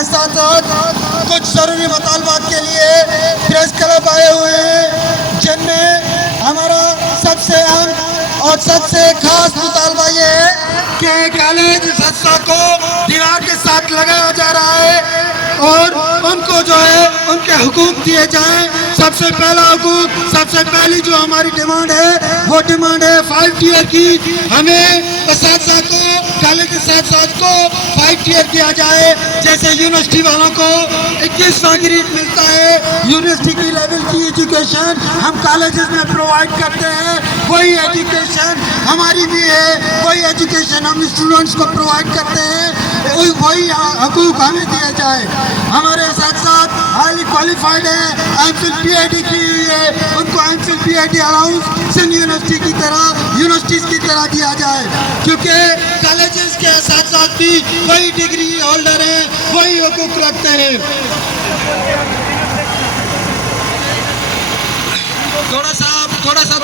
हमारे साथ कुछ ज़रूरी मुतालबात के लिए प्रेस क्लब आए हुए हैं, जिनमें हमारा सबसे अहम और सबसे खास मुतालबा ये है कि कॉलेज संस्था को दीवार के साथ लगाया जा रहा है और उनको जो है उनके हुकूक दिए जाएं। सबसे पहला हुकूक, सबसे पहली जो हमारी डिमांड है वो डिमांड है 5 ईयर की। हमें असातिज़ा को, कॉलेज असातिज़ा को 5 ईयर दिया जाए, जैसे यूनिवर्सिटी वालों को 21वां ग्रेड मिलता है। यूनिवर्सिटी की लेवल की एजुकेशन हम कॉलेजेस में प्रोवाइड करते हैं, वही एजुकेशन हमारी भी है, वही एजुकेशन हम स्टूडेंट्स को प्रोवाइड करते हैं, वही हकूक हमें दिया जाए। हमारे साथ साथ हाईली क्वालिफाइड है, एमफिल पीएचडी की हुई है, उनको MPhil PhD allowance Sindh university की तरह, यूनिवर्सिटीज़ की तरह दिया जाए, क्योंकि कॉलेजेस के साथ साथ भी वही डिग्री होल्डर हैं, वही हकूक रखते हैं। थोड़ा सा